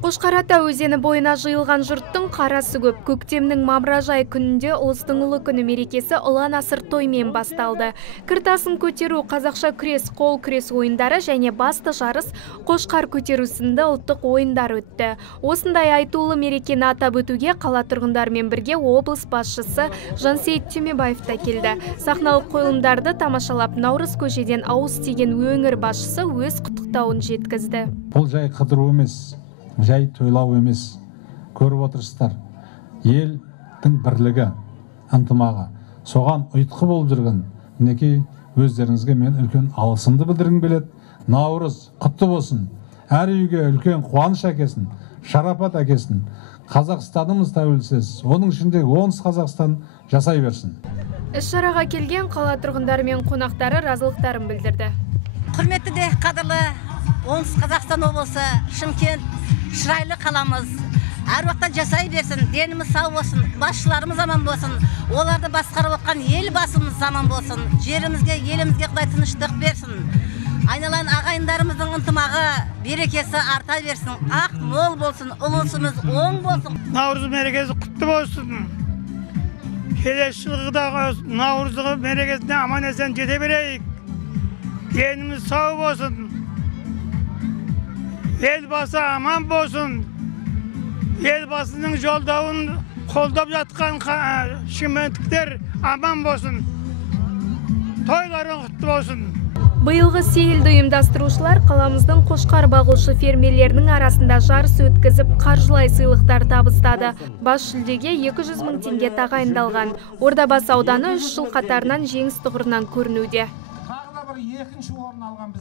Қошқарата өзені бойына жиылған жұрттың қарасы көп. Көктемнің мамыражай күнінде ұлыстың ұлы күні мерекесі ұлан асыр тоймен басталды. Кіртасын көтеру, қазақша күрес, қол күрес ойындары және басты жарыс қошқар көтеру сынды ұлттық ойындар өтті. Осындай айтулы мерекені атап өтуге қала тұрғындарымен бірге облыс басшысы Жансейіт Түймебаев та келді. Сахналық қойылымдарды тамашалап, Наурыз көшеден ауыз тиген өңір басшысы өз құттықтауын жеткізді. Бұл жай қыдыру емес, жай тойлау емес. Көріп отырсыздар, елдің бірлігі, ынтымағы, соған ұйытқы болып жүрген мінекей өздеріңізге мен үлкен алғысымды білдіргім келеді. Наурыз құтты болсын, әр үйге үлкен қуаныш әкелсін, шарапат әкелсін. Қазақстанымыз тәуелсіз, оның ішінде оңтүстік Қазақстан жасай берсін. Іс-шараға келген қала тұрғындары мен қонақтары разылықтарын білдірді. Құрметті де қадірлі оңтүстік Қазақстан облысы, Шымкент, шырайлы қаламыз. Әр уақытта жасай берсін, деніміз сау болсын, басшыларымыз аман болсын, оларды басқарып отқан ел басымыз аман болсын, жерімізге, елімізге Құдай тыныштық берсін. Айналайын ағайындарымыздың ынтымағы, берекесі арта берсін, ақ мол болсын, ұлысымыз оң болсын. Наурыз мерекесі құтты болсын. Келесі жылғы наурызғы мерекесіне аман есен жете берейік. Деніміз сау болсын. Елбасы аман болсын. Елбасының жолдауын қолдап жатқан шымкенттіктер аман болсын. Тойларың құтты болсын. Биылғы сейілді ұйымдастырушылар қаламыздың қошқар бағушы фермерлерінің арасында жарыс өткізіп, қаржылай сыйлықтар табыстады. Бас жүлдеге 200 мың теңге тағайындалған. Ордабасы ауданы 3 жыл қатарынан жеңіс тұғырынан көрінуде.